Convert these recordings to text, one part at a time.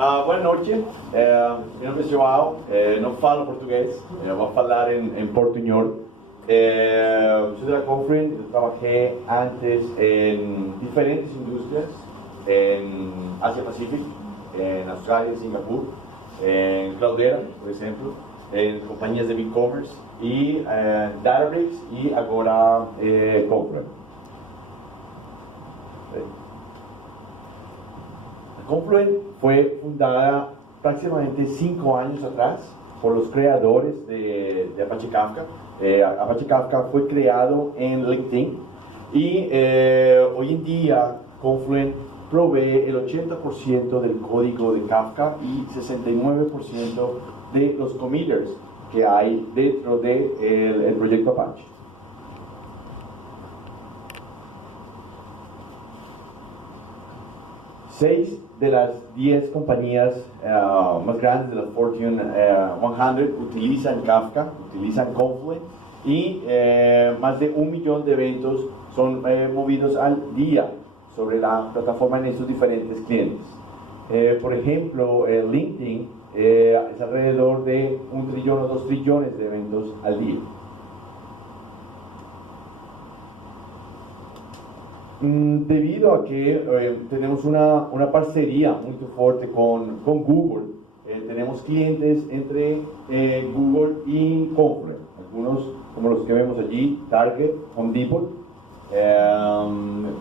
Boa noite, meu nome é João, não falo português, vou falar em portunhol. Soy de la Confluent, trabajé antes en diferentes industrias, en Asia Pacífico, en Australia, en Singapur, en Cloudera, por ejemplo, en compañías de e-commerce y Databricks y ahora Confluent. Confluent fue fundada prácticamente 5 años atrás por los creadores de Apache Kafka. Apache Kafka fue creado en LinkedIn y hoy en día Confluent provee el 80% del código de Kafka y 69% de los committers que hay dentro del proyecto Apache. Seis de las 10 compañías más grandes de la Fortune 100 utilizan Kafka, utilizan Confluent y más de 1 millón de eventos son movidos al día sobre la plataforma en estos diferentes clientes. Por ejemplo, LinkedIn es alrededor de 1 trillón o 2 trillones de eventos al día. Debido a que tenemos una parcería muy fuerte con Google, tenemos clientes entre Google y Confluent, algunos como los que vemos allí, Target, Home Depot.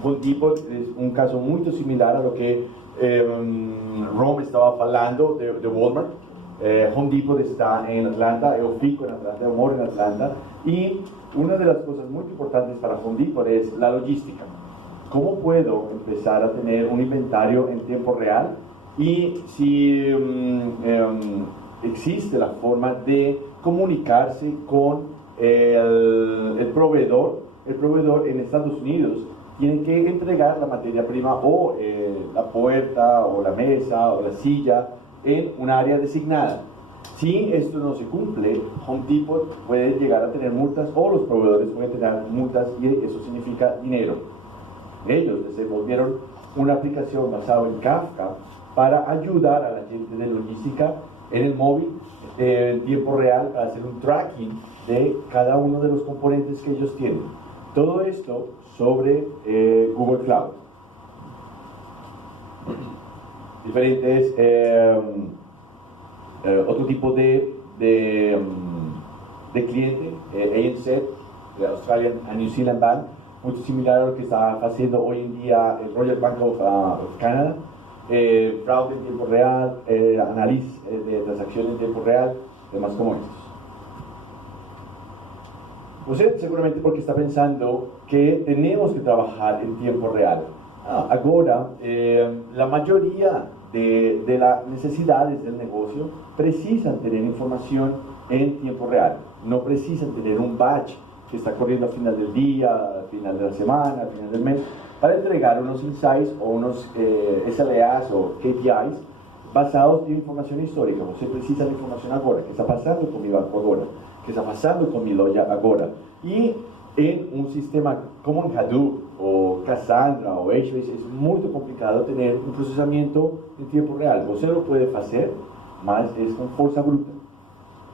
Home Depot es un caso muy similar a lo que Rom estaba hablando de Walmart. Home Depot está en Atlanta, Eofico en Atlanta, Eomor en Atlanta, y una de las cosas muy importantes para Home Depot es la logística. ¿Cómo puedo empezar a tener un inventario en tiempo real? Y si existe la forma de comunicarse con el proveedor en Estados Unidos tiene que entregar la materia prima o la puerta o la mesa o la silla en un área designada. Si esto no se cumple, Home Depot puede llegar a tener multas o los proveedores pueden tener multas y eso significa dinero. Ellos desenvolvieron una aplicación basada en Kafka para ayudar a la gente de logística en el móvil en tiempo real para hacer un tracking de cada uno de los componentes que ellos tienen. Todo esto sobre Google Cloud. Diferentes, otro tipo de cliente, ANZ, Australian and New Zealand Bank, muy similar a lo que está haciendo hoy en día el Royal Bank of Canada, fraude en tiempo real, análisis de transacciones en tiempo real, demás como estos. Usted seguramente porque está pensando que tenemos que trabajar en tiempo real. Ahora, la mayoría de las necesidades del negocio precisan tener información en tiempo real, no precisan tener un batch que está corriendo al final del día, al final de la semana, al final del mes, para entregar unos insights o unos SLAs o KPIs basados en información histórica. Usted precisa la información ahora, qué está pasando con mi banco ahora, qué está pasando con mi loya ahora. Y en un sistema como en Hadoop o Cassandra o HBase es muy complicado tener un procesamiento en tiempo real. Usted lo puede hacer, más es con fuerza bruta.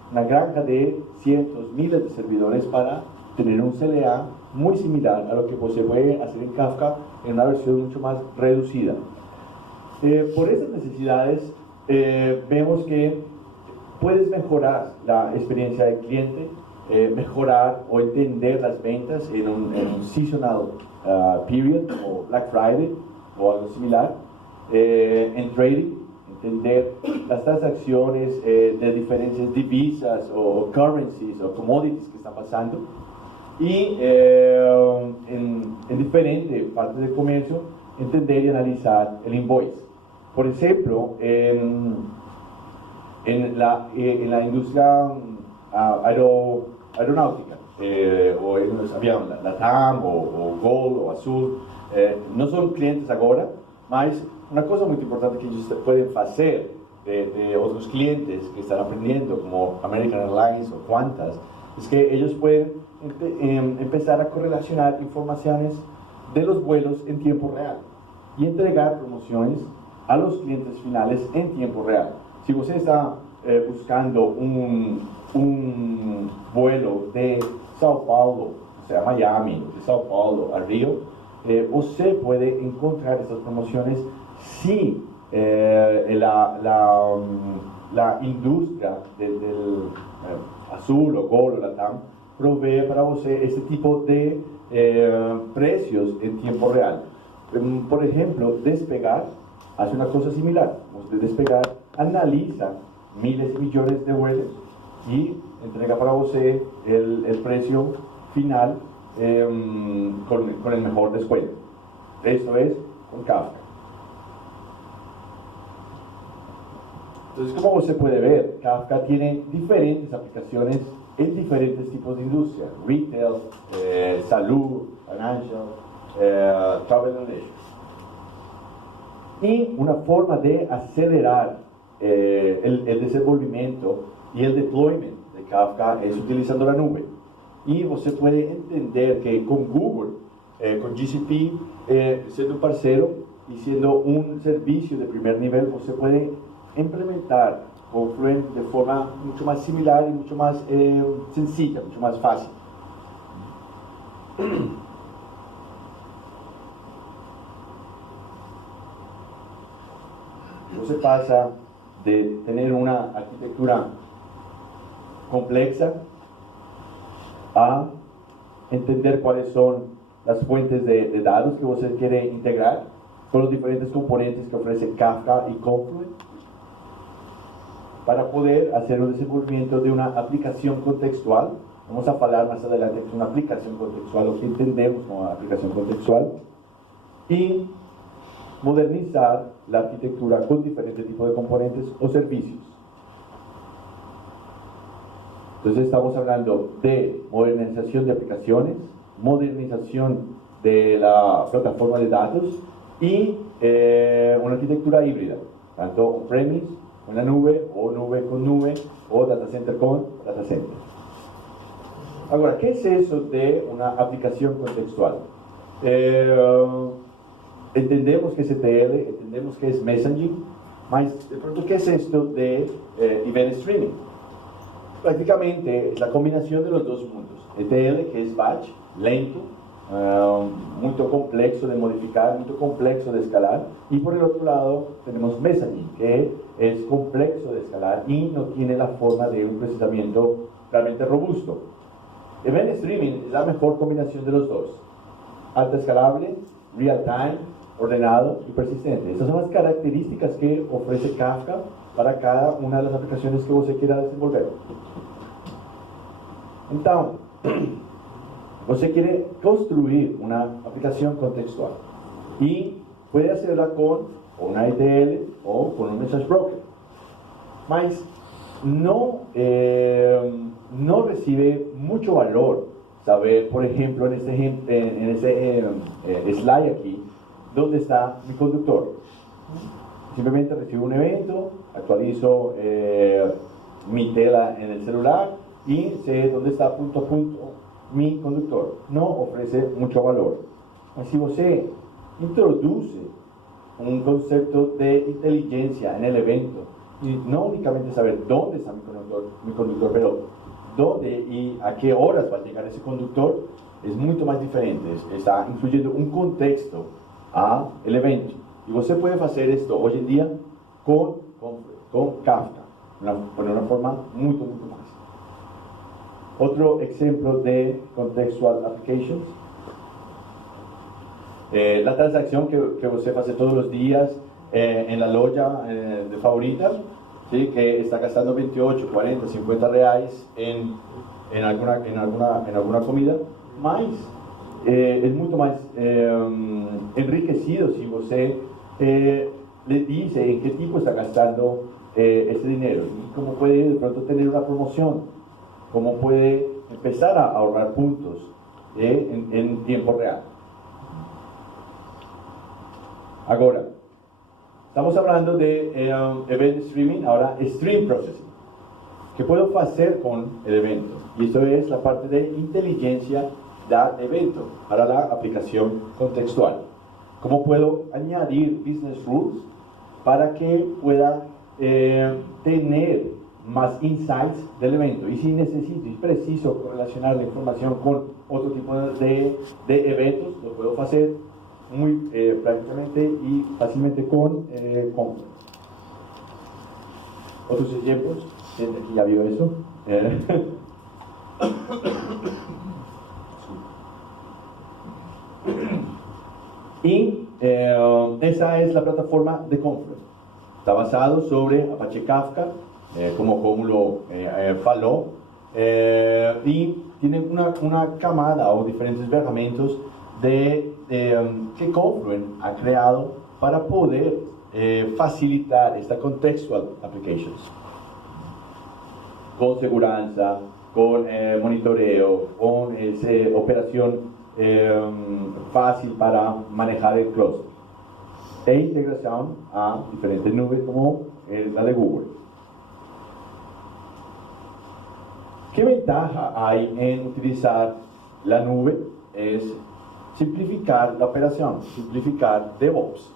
Una granja de cientos, miles de servidores para tener un CLA muy similar a lo que se puede hacer en Kafka en una versión mucho más reducida. Por esas necesidades vemos que puedes mejorar la experiencia del cliente, mejorar o entender las ventas en un seasonal period como Black Friday o algo similar, en trading, entender las transacciones de diferentes divisas o currencies o commodities que están pasando. Y en diferentes partes del comercio, entender y analizar el invoice. Por ejemplo, en la industria aeronáutica, o en los aviones, la TAM o Gold o Azul, no son clientes ahora, mas una cosa muy importante que ellos pueden hacer de otros clientes que están aprendiendo, como American Airlines o Qantas, es que ellos pueden empezar a correlacionar informaciones de los vuelos en tiempo real y entregar promociones a los clientes finales en tiempo real. Si usted está buscando un vuelo de Sao Paulo, o sea, Miami, de Sao Paulo a Río, usted puede encontrar estas promociones si la industria del Azul o Gol o Latam provee para usted este tipo de precios en tiempo real. Por ejemplo, Despegar hace una cosa similar. Usted Despegar analiza miles y millones de vuelos y entrega para usted el precio final con el mejor descuento. Esto es con Kafka. Entonces, como usted puede ver, Kafka tiene diferentes aplicaciones en diferentes tipos de industria: retail, salud, financial, travel and leisure. Y una forma de acelerar el desenvolvimiento y el deployment de Kafka es utilizando la nube. Y usted puede entender que con Google, con GCP, siendo un parcero y siendo un servicio de primer nivel, usted puede implementar Confluent de forma mucho más similar y mucho más sencilla, mucho más fácil. Usted pasa de tener una arquitectura compleja a entender cuáles son las fuentes de datos que usted quiere integrar con los diferentes componentes que ofrece Kafka y Confluent, para poder hacer un desenvolvimiento de una aplicación contextual. Vamos a hablar más adelante que es una aplicación contextual, lo que entendemos como una aplicación contextual, y modernizar la arquitectura con diferentes tipos de componentes o servicios. Entonces estamos hablando de modernización de aplicaciones, modernización de la plataforma de datos y una arquitectura híbrida, tanto on-premise, en la nube, o nube con nube, o data center con data center. Ahora, ¿qué es eso de una aplicación contextual? Entendemos que es ETL, entendemos que es messaging, mas de pronto, ¿qué es esto de event streaming? Prácticamente es la combinación de los dos mundos. ETL, que es batch, lento, muy complejo de modificar, muy complejo de escalar, y por el otro lado tenemos messaging, que es complejo de escalar y no tiene la forma de un procesamiento realmente robusto. Event streaming es la mejor combinación de los dos: alta escalable, real time, ordenado y persistente. Estas son las características que ofrece Kafka para cada una de las aplicaciones que usted quiera desenvolver. Entonces, usted quiere construir una aplicación contextual y puede hacerla con una ETL o con un message broker, mas no recibe mucho valor saber, por ejemplo, en este slide aquí, dónde está mi conductor. Simplemente recibo un evento, actualizo mi tela en el celular y sé dónde está punto a punto mi conductor. No ofrece mucho valor. Si usted introduce un concepto de inteligencia en el evento, y no únicamente saber dónde está mi conductor, pero dónde y a qué horas va a llegar ese conductor, es mucho más diferente. Está incluyendo un contexto a el evento. Y usted puede hacer esto hoy en día con Kafka, de una forma muy fácil. Otro ejemplo de Contextual Applications, la transacción que usted hace todos los días en la loya de favoritas, ¿sí? Que está gastando 28, 40, 50 reais en alguna comida, más es mucho más enriquecido si usted le dice en qué tipo está gastando ese dinero y cómo puede de pronto tener una promoción, cómo puede empezar a ahorrar puntos en tiempo real. Ahora, estamos hablando de event streaming, ahora stream processing. ¿Qué puedo hacer con el evento? Y esto es la parte de inteligencia del evento para la aplicación contextual. ¿Cómo puedo añadir business rules para que pueda tener más insights del evento. Y si necesito y preciso correlacionar la información con otro tipo de eventos, lo puedo hacer muy prácticamente y fácilmente con Confluent. Otros ejemplos, ya vio eso. Y esa es la plataforma de Confluent. Está basado sobre Apache Kafka, como Rómulo faló, y tiene una camada o diferentes herramientas que Confluent ha creado para poder facilitar esta contextual applications con seguridad, con monitoreo, con operación fácil para manejar el cluster e integración a diferentes nubes como la de Google. ¿Qué ventaja hay en utilizar la nube? Es simplificar la operación, simplificar DevOps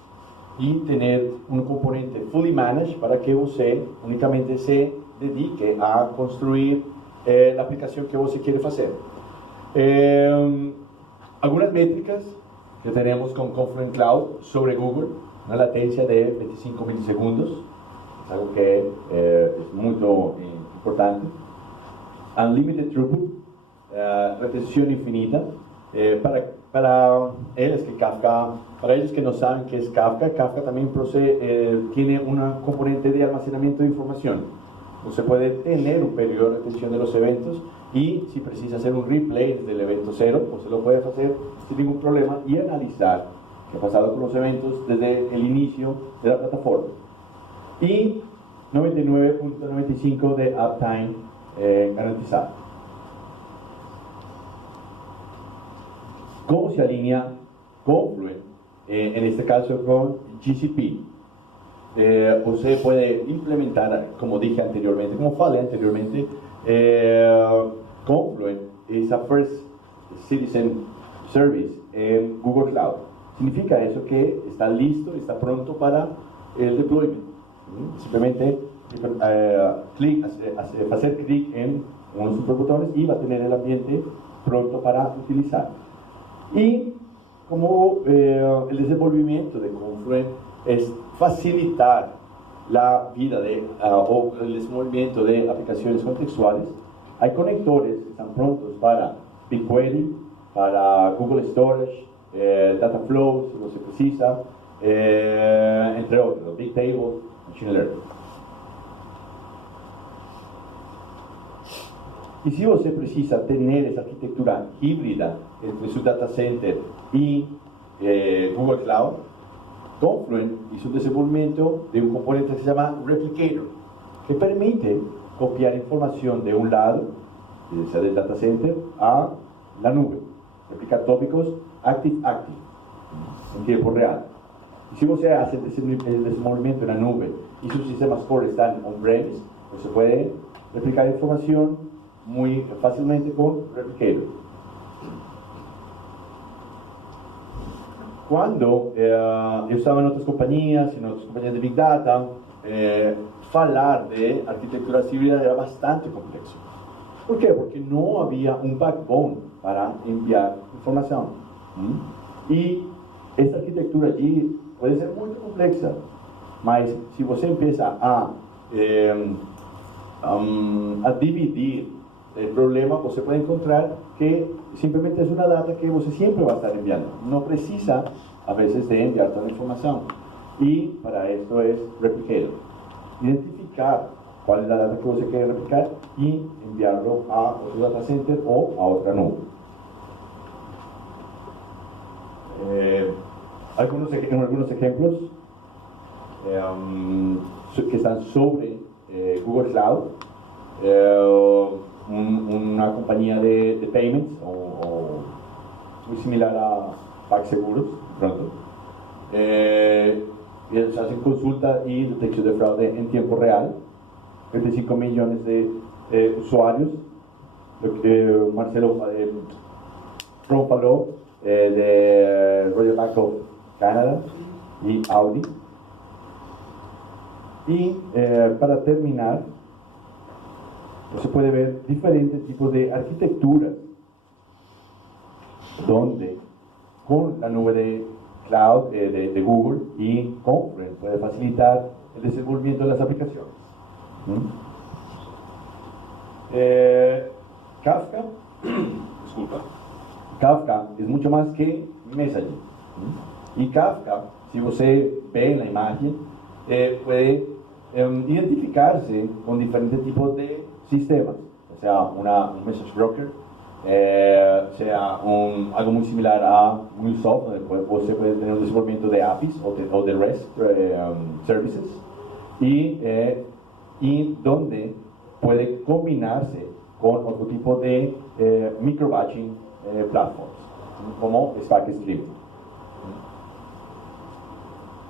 y tener un componente fully managed para que usted únicamente se dedique a construir la aplicación que usted quiere hacer. Algunas métricas que tenemos con Confluent Cloud sobre Google: una latencia de 25 milisegundos, es algo que es muy importante. Unlimited throughput, retención infinita. Para ellos que no saben qué es Kafka, Kafka también tiene un componente de almacenamiento de información. Usted puede tener un periodo de retención de los eventos y si precisa hacer un replay del evento cero, usted lo puede hacer sin ningún problema y analizar qué ha pasado con los eventos desde el inicio de la plataforma. Y 99.95 de uptime garantizado. ¿Cómo se alinea Confluent? En este caso con GCP. Usted puede implementar, como dije anteriormente, como falé anteriormente, Confluent es a First Citizen Service en Google Cloud. Significa eso que está listo, está pronto para el deployment. Simplemente hacer clic en uno de sus botones y va a tener el ambiente pronto para utilizar. Y como el desenvolvimiento de Confluent es facilitar la vida o el desenvolvimiento de aplicaciones contextuales, hay conectores que están prontos para BigQuery, para Google Storage, Dataflow, si no se precisa, entre otros, Bigtable, Machine Learning. Y si usted precisa tener esa arquitectura híbrida entre su data center y Google Cloud, Confluent hizo un desenvolvimiento de un componente que se llama Replicator, que permite copiar información de un lado, sea del data center, a la nube, replicar tópicos active-active, en tiempo real. Y si usted hace el desenvolvimiento en la nube y sus sistemas core están on-premise, pues se puede replicar información muy fácilmente con Replicator. Cuando yo estaba en otras compañías de Big Data, hablar de arquitecturas híbridas era bastante complejo. ¿Por qué? Porque no había un backbone para enviar información. Y esta arquitectura allí puede ser muy compleja, mas si usted empieza a dividir el problema, usted puede encontrar que simplemente es una data que usted siempre va a estar enviando. No precisa a veces de enviar toda la información. Y para esto es Replicator. Identificar cuál es la data que usted quiere replicar y enviarlo a otro data center o a otra nube. Algunos ejemplos que están sobre Google Cloud. Una compañía de payments o muy similar a PagSeguros, pronto. Ellos hacen consulta y detección de fraude en tiempo real. 25 millones de usuarios. Lo que Marcelo faló de Royal Bank of Canada y Audi. E, para terminar, você pode ver diferentes tipos de arquitecturas, donde con la nube de cloud de Google y Confluence puede facilitar el desenvolvimiento de las aplicaciones. Kafka, disculpa, Kafka es mucho más que messaging. Y Kafka, si você ve en la imagen, puede identificarse con diferentes tipos de sistemas, o sea, un message broker, sea algo muy similar a MuleSoft, donde você puede tener un desenvolvimiento de APIs o de REST services, y donde puede combinarse con otro tipo de micro-batching platforms, como Spark Streaming.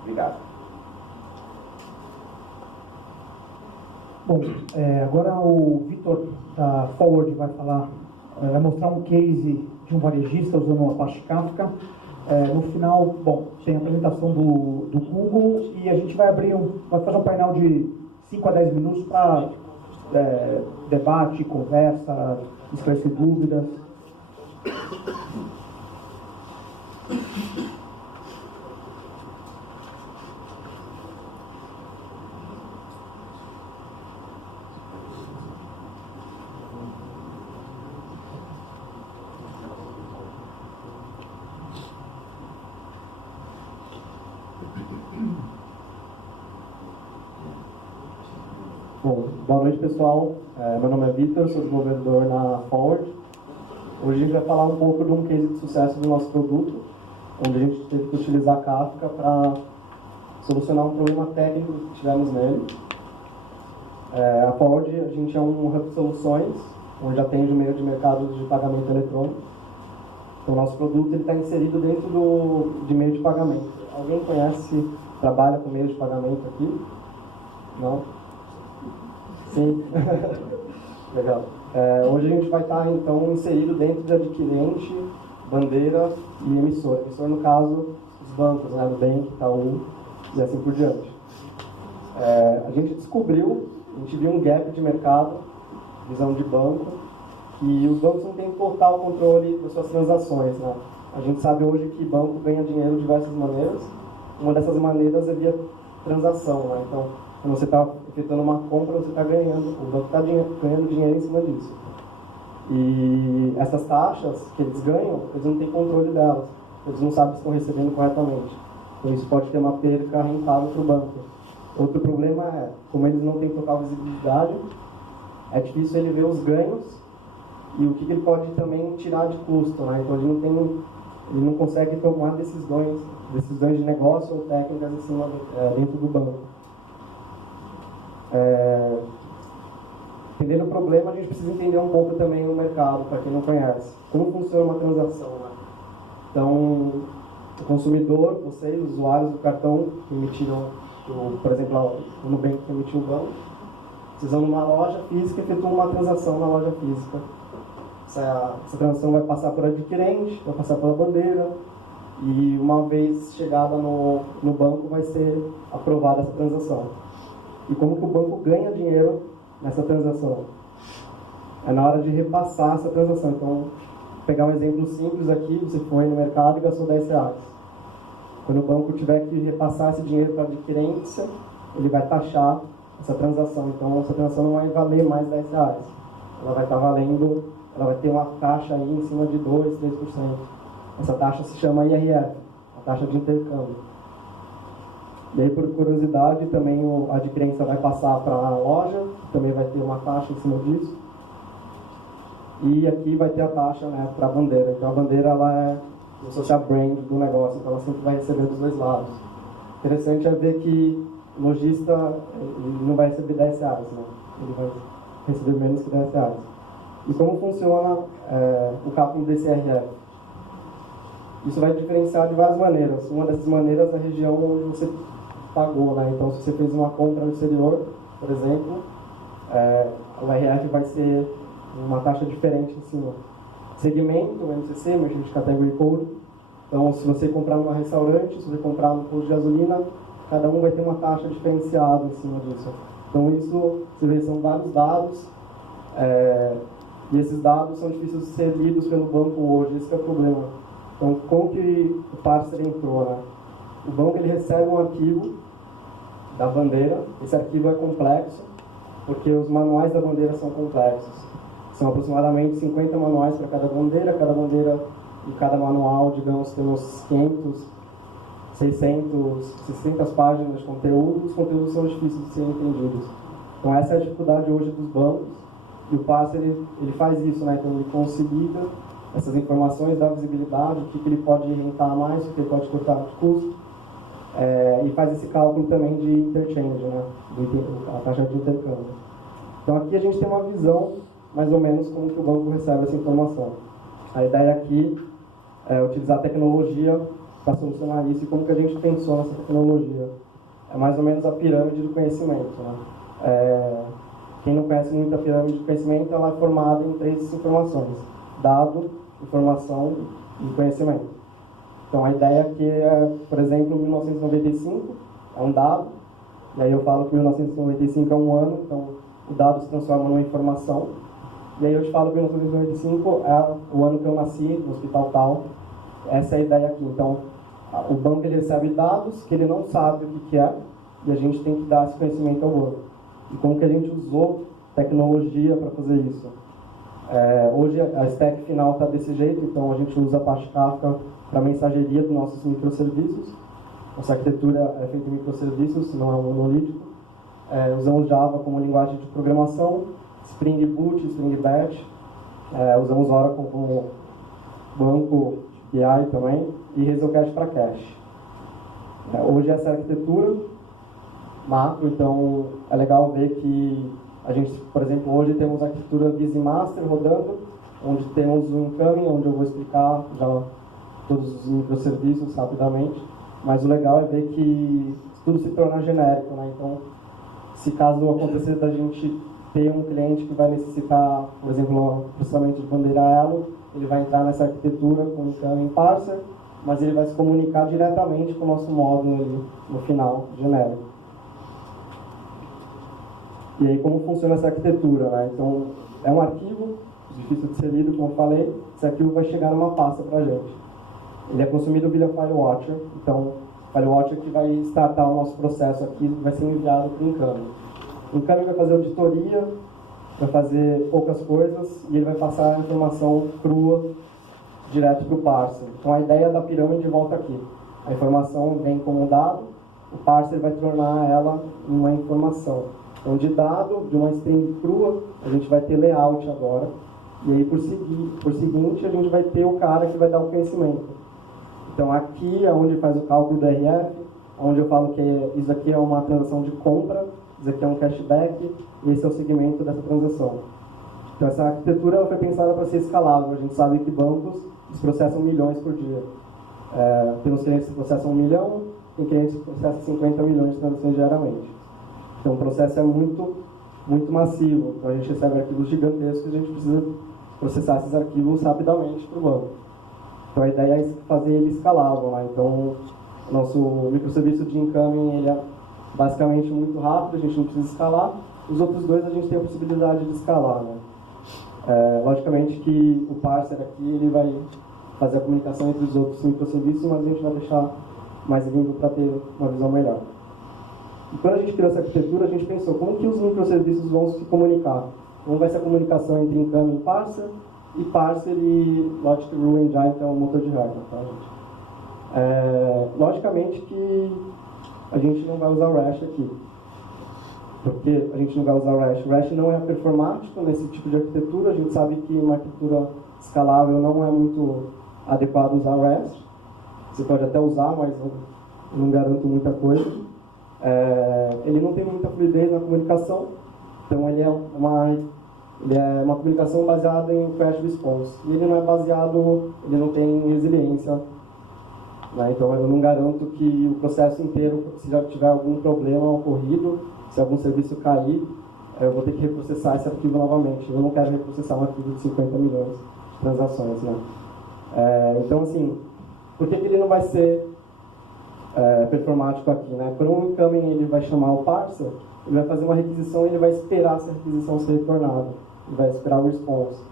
Obrigado. Bom, agora o Vitor da Forward vai falar, vai mostrar um case de um varejista usando o Apache Kafka. No final, bom, tem a apresentação do Google e a gente vai vai fazer um painel de 5 a 10 minutos para debate, conversa, esclarecer dúvidas. Bom, boa noite pessoal, meu nome é Vitor, sou desenvolvedor na Forward. Hoje a gente vai falar um pouco de um case de sucesso do nosso produto, onde a gente teve que utilizar Kafka para solucionar um problema técnico que tivemos nele. A Forward, a gente é um hub de soluções, onde atende o meio de mercado de pagamento eletrônico. Então, o nosso produto está inserido dentro de meio de pagamento. Alguém conhece, trabalha com meio de pagamento aqui? Não? Sim. Legal. Hoje a gente vai estar, então, inserido dentro de adquirente, bandeira e emissor. Emissor, no caso, os bancos, né? Nubank, Itaú e assim por diante. A gente descobriu, a gente viu um gap de mercado, visão de banco, e os bancos não têm total controle das suas transações, né? A gente sabe hoje que banco ganha dinheiro de diversas maneiras. Uma dessas maneiras é via transação, né? Então, quando você está efetuando uma compra, você está ganhando, o banco está ganhando dinheiro em cima disso. E essas taxas que eles ganham, eles não têm controle delas. Eles não sabem se estão recebendo corretamente. Então isso pode ter uma perca rentável para o banco. Outro problema é, como eles não têm total visibilidade, é difícil ele ver os ganhos e o que ele pode também tirar de custo, né? Então ele não consegue tomar decisões de negócio ou técnicas em cima, dentro do banco. Entendendo o problema, a gente precisa entender um pouco também o mercado, para quem não conhece. Como funciona uma transação, né? Então, o consumidor, vocês, os usuários do cartão que emitiram, por exemplo, o Nubank que emitiu o banco, vocês vão numa loja física e efetuam uma transação na loja física. Essa transação vai passar por adquirente, vai passar pela bandeira, e uma vez chegada no banco vai ser aprovada essa transação. E como que o banco ganha dinheiro nessa transação? É na hora de repassar essa transação. Então, vou pegar um exemplo simples aqui, você foi no mercado e gastou R$10. Quando o banco tiver que repassar esse dinheiro para a adquirência, ele vai taxar essa transação. Então, essa transação não vai valer mais R$10. Ela vai estar valendo, ela vai ter uma taxa aí em cima de 2%, 3%. Essa taxa se chama IRF, a taxa de intercâmbio. E aí, por curiosidade, também a adquirência vai passar para a loja, também vai ter uma taxa em cima disso. E aqui vai ter a taxa, né, para a bandeira. Então, a bandeira ela é como se fosse a brand do negócio, então ela sempre vai receber dos dois lados. Interessante é ver que o lojista ele não vai receber R$10, né? Ele vai receber menos que R$10. E como funciona o cálculo desse IRF? Isso vai diferenciar de várias maneiras. Uma dessas maneiras é a região onde você pagou, né? Então, se você fez uma compra no exterior, por exemplo, o IRF vai ser uma taxa diferente em cima. Segmento, o MCC, Merchant Category Code. Então, se você comprar num restaurante, se você comprar no posto de gasolina, cada um vai ter uma taxa diferenciada em cima disso. Então isso, você vê, são vários dados, e esses dados são difíceis de ser lidos pelo banco hoje, esse é o problema. Então, como que o parser entrou, né? O banco ele recebe um arquivo da bandeira, esse arquivo é complexo, porque os manuais da bandeira são complexos. São aproximadamente 50 manuais para cada bandeira e cada manual, digamos, tem uns 500, 600 páginas de conteúdo, os conteúdos são difíceis de serem entendidos. Então essa é a dificuldade hoje dos bancos, e o parser ele faz isso, né? Então ele consolida essas informações, dá visibilidade, o que ele pode rentar mais, o que ele pode cortar de custo, e faz esse cálculo também de interchange, né? A taxa de intercâmbio. Então aqui a gente tem uma visão, mais ou menos, como que o banco recebe essa informação. A ideia aqui é utilizar a tecnologia para solucionar isso, e como que a gente pensou nessa tecnologia. É mais ou menos a pirâmide do conhecimento, né? Quem não conhece muito a pirâmide do conhecimento, ela é formada em 3 informações: dado, informação e conhecimento. Então a ideia aqui é, por exemplo, 1995 é um dado, e aí eu falo que 1995 é um ano, então o dado se transforma numa informação, e aí eu te falo que 1995 é o ano que eu nasci, no hospital tal. Essa é a ideia aqui. Então o banco ele recebe dados que ele não sabe o que é, e a gente tem que dar esse conhecimento ao banco. E como que a gente usou tecnologia para fazer isso? Hoje a stack final está desse jeito, então a gente usa a Apache Kafka para mensageria dos nossos microserviços. Nossa arquitetura é feita em microserviços, não é um monolítico. Usamos Java como linguagem de programação, Spring Boot, Spring Batch. Usamos Oracle como banco BI também, e Hazelcat para cache. Hoje essa é a arquitetura macro, então é legal ver que a gente, por exemplo, hoje temos a arquitetura Busy Master rodando, onde temos um incoming, onde eu vou explicar já todos os microserviços rapidamente, mas o legal é ver que tudo se torna genérico, né? Então, se caso acontecer da gente ter um cliente que vai necessitar, por exemplo, um processamento de bandeira Elo, ele vai entrar nessa arquitetura com o incoming parser, mas ele vai se comunicar diretamente com o nosso módulo ali, no final, genérico. E aí, como funciona essa arquitetura, né? Então, é um arquivo, difícil de ser lido, como eu falei. Esse arquivo vai chegar numa pasta para a gente. Ele é consumido via FileWatcher. Então, o FileWatcher que vai startar o nosso processo aqui, vai ser enviado para o Incoming. O Incoming vai fazer auditoria, vai fazer poucas coisas, e ele vai passar a informação crua direto para o parser. Então, a ideia da pirâmide volta aqui. A informação vem como dado, o parser vai tornar ela uma informação. Então, de dado, de uma string crua, a gente vai ter layout agora. E aí, por seguinte, a gente vai ter o cara que vai dar o conhecimento. Então, aqui é onde faz o cálculo do RF, onde eu falo que isso aqui é uma transação de compra, isso aqui é um cashback, e esse é o segmento dessa transação. Então, essa arquitetura ela foi pensada para ser escalável. A gente sabe que bancos processam milhões por dia. Temos clientes que processam 1 milhão, tem clientes que processam 50 milhões de transações diariamente. Então, o processo é muito, muito massivo. Então, a gente recebe arquivos gigantescos e a gente precisa processar esses arquivos rapidamente para o banco. Então, a ideia é fazer ele escalável, né? Então, o nosso microserviço de incoming ele é basicamente muito rápido, a gente não precisa escalar. Os outros dois a gente tem a possibilidade de escalar, né? Logicamente que o parser aqui ele vai fazer a comunicação entre os outros microserviços, mas a gente vai deixar mais limpo para ter uma visão melhor. E quando a gente criou essa arquitetura, a gente pensou como que os microserviços vão se comunicar. Como vai ser a comunicação entre incoming e parser e Logic Rule Engine, que é um motor de hardware, tá, gente? Logicamente que a gente não vai usar o RAS aqui. Por que a gente não vai usar o RAS? O RAS não é performático nesse tipo de arquitetura. A gente sabe que uma arquitetura escalável não é muito adequado usar o RAS. Você pode até usar, mas eu não garanto muita coisa. Ele não tem muita fluidez na comunicação, então ele é uma comunicação baseada em crash response. E ele não é baseado, ele não tem resiliência, né? Então eu não garanto que o processo inteiro, se já tiver algum problema ocorrido, se algum serviço cair, eu vou ter que reprocessar esse arquivo novamente. Eu não quero reprocessar um arquivo de 50 milhões de transações, né? Então, assim, por que ele não vai ser performático aqui, né? Quando o incoming ele vai chamar o parser, ele vai fazer uma requisição e ele vai esperar essa requisição ser retornada. Ele vai esperar o response.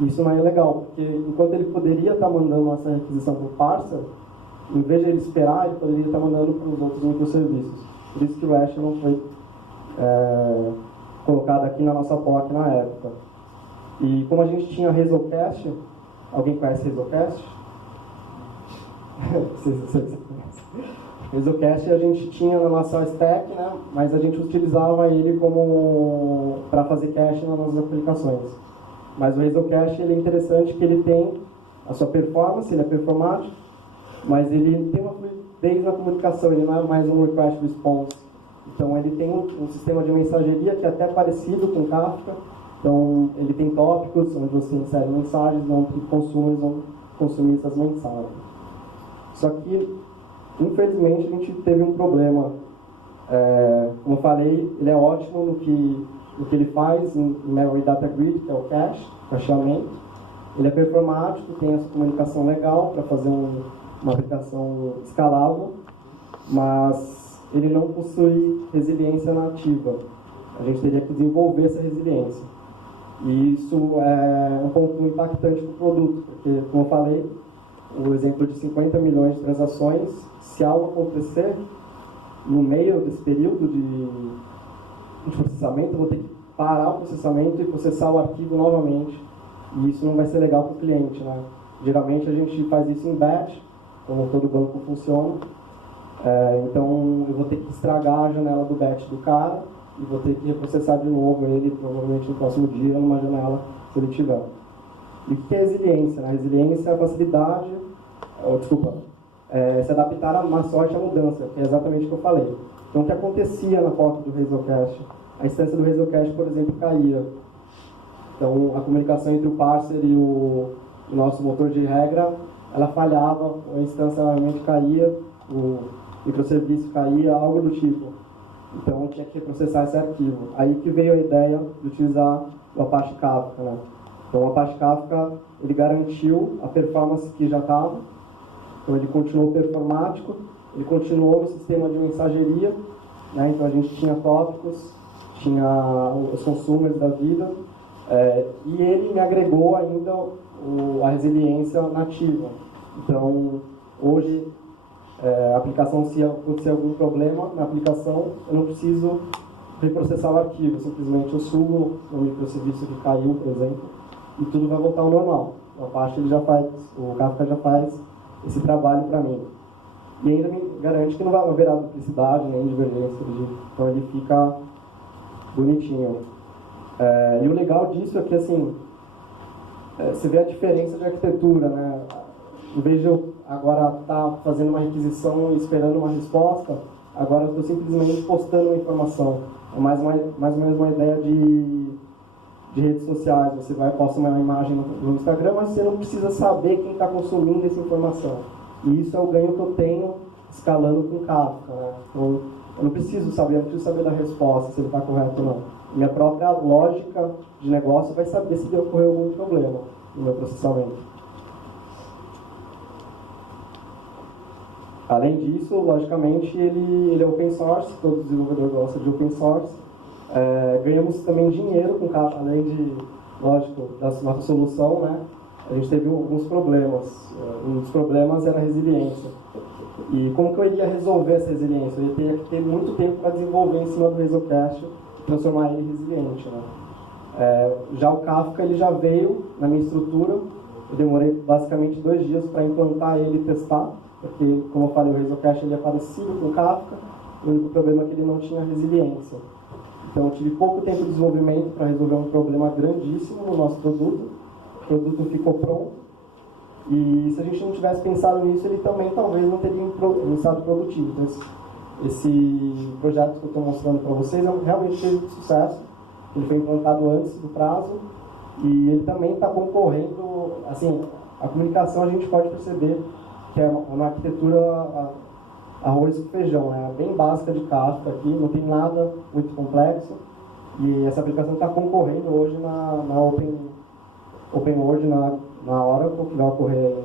Isso não é legal, porque enquanto ele poderia estar mandando essa requisição para o parser, em vez de ele esperar, ele poderia estar mandando para os outros microserviços. Por isso que o REST não foi colocado aqui na nossa POC na época. E como a gente tinha Resolcast, alguém conhece Resolcast? Você conhece. Resolcast a gente tinha na nossa stack, né? Mas a gente utilizava ele como para fazer cache nas nossas aplicações. Mas o Resolcast ele é interessante que ele tem a sua performance, ele é performático, mas ele tem uma fluidez na comunicação, ele não é mais um request response. Então ele tem um sistema de mensageria que é até parecido com Kafka. Então ele tem tópicos onde você insere mensagens, onde consumers vão consumir essas mensagens. Só que, infelizmente, a gente teve um problema. Como eu falei, ele é ótimo no que ele faz em Memory Data Grid, que é o cache, cacheamento. Ele é performático, tem essa comunicação legal para fazer uma aplicação escalável, mas ele não possui resiliência nativa. A gente teria que desenvolver essa resiliência. E isso é um ponto impactante para o produto, porque, como eu falei, o exemplo de 50 milhões de transações, se algo acontecer no meio desse período de processamento, eu vou ter que parar o processamento e processar o arquivo novamente. E isso não vai ser legal para o cliente, né? Geralmente a gente faz isso em batch, como todo banco funciona. Então eu vou ter que estragar a janela do batch do cara e vou ter que reprocessar de novo ele, provavelmente no próximo dia, numa janela, se ele tiver. E o que é resiliência? A resiliência é a facilidade, se adaptar a má sorte à mudança, que é exatamente o que eu falei. Então, o que acontecia na POC do Resolcast? A instância do Resolcast, por exemplo, caía. Então, a comunicação entre o parser e o nosso motor de regra, ela falhava, a instância realmente caía, o microserviço caía, algo do tipo. Então, tinha que processar esse arquivo. Aí que veio a ideia de utilizar o Apache Kafka, né? Então, o Apache Kafka, ele garantiu a performance que já estava. Então, ele continuou performático, ele continuou no sistema de mensageria, né? Então, a gente tinha tópicos, tinha os consumers da vida, e ele me agregou ainda a resiliência nativa. Então, hoje, a aplicação, se acontecer algum problema na aplicação, eu não preciso reprocessar o arquivo, simplesmente eu subo no microserviço que caiu, por exemplo, e tudo vai voltar ao normal. A parte ele já faz, o Kafka já faz esse trabalho para mim. E ainda me garante que não vai haver duplicidade nem divergência, então ele fica bonitinho. E o legal disso é que, assim, você vê a diferença de arquitetura, né? Em vez de eu agora estar fazendo uma requisição e esperando uma resposta, agora eu estou simplesmente postando uma informação. É mais ou menos uma ideia de redes sociais. Você vai postar uma imagem no Instagram, mas você não precisa saber quem está consumindo essa informação. E isso é o ganho que eu tenho escalando com Kafka, né? Então, eu não preciso saber da resposta, se ele está correto ou não. Minha própria lógica de negócio vai saber se ocorreu algum problema no meu processamento. Além disso, logicamente, ele é open source, todo desenvolvedor gosta de open source. Ganhamos também dinheiro com Kafka, além de, lógico, da nossa solução, né? A gente teve alguns problemas. Um dos problemas era a resiliência. E como que eu iria resolver essa resiliência? Eu ia ter muito tempo para desenvolver em cima do Resolcast e transformar ele em resiliente, né? Já o Kafka, ele já veio na minha estrutura. Eu demorei basicamente 2 dias para implantar ele e testar, porque, como eu falei, o Resolcast ele é parecido com o Kafka, o único problema é que ele não tinha resiliência. Então, eu tive pouco tempo de desenvolvimento para resolver um problema grandíssimo no nosso produto. O produto ficou pronto. E se a gente não tivesse pensado nisso, ele também talvez não teria iniciado produtivo. Então, esse projeto que eu estou mostrando para vocês realmente teve sucesso. Ele foi implantado antes do prazo e ele também está concorrendo. Assim, a comunicação a gente pode perceber que é uma arquitetura arroz com feijão, né? Bem básica de Kafka aqui, não tem nada muito complexo. E essa aplicação está concorrendo hoje na OpenWorld, na Oracle, que vai ocorrer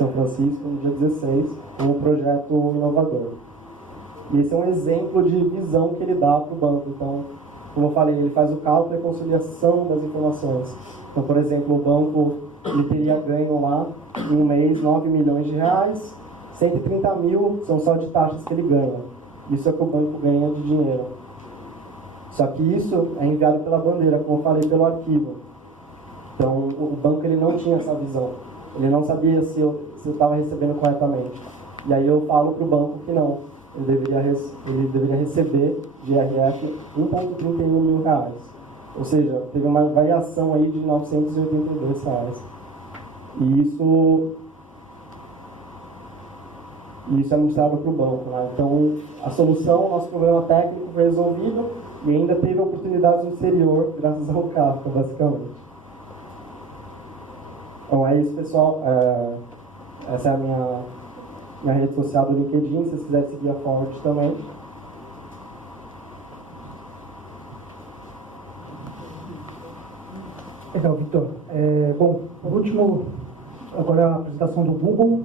em São Francisco, no dia 16, como um projeto inovador. E esse é um exemplo de visão que ele dá para o banco. Então, como eu falei, ele faz o cálculo e a conciliação das informações. Então, por exemplo, o banco ele teria ganho lá, em um mês, 9 milhões de reais, 130 mil são só de taxas que ele ganha. Isso é o que o banco ganha de dinheiro. Só que isso é enviado pela bandeira, como eu falei, pelo arquivo. Então, o banco ele não tinha essa visão. Ele não sabia se eu estava recebendo corretamente. E aí eu falo para o banco que não. Ele deveria receber de IRF 1,31 mil reais. Ou seja, teve uma variação aí de 982 reais. E isso é mostrado para o banco, né? Então, a solução, nosso problema técnico foi resolvido e ainda teve oportunidades no exterior, graças ao Kafka, basicamente. Então, é isso, pessoal. Essa é a minha rede social do LinkedIn, se vocês quiserem seguir a Forward também. Legal, Vitor. Bom, por último, agora a apresentação do Google.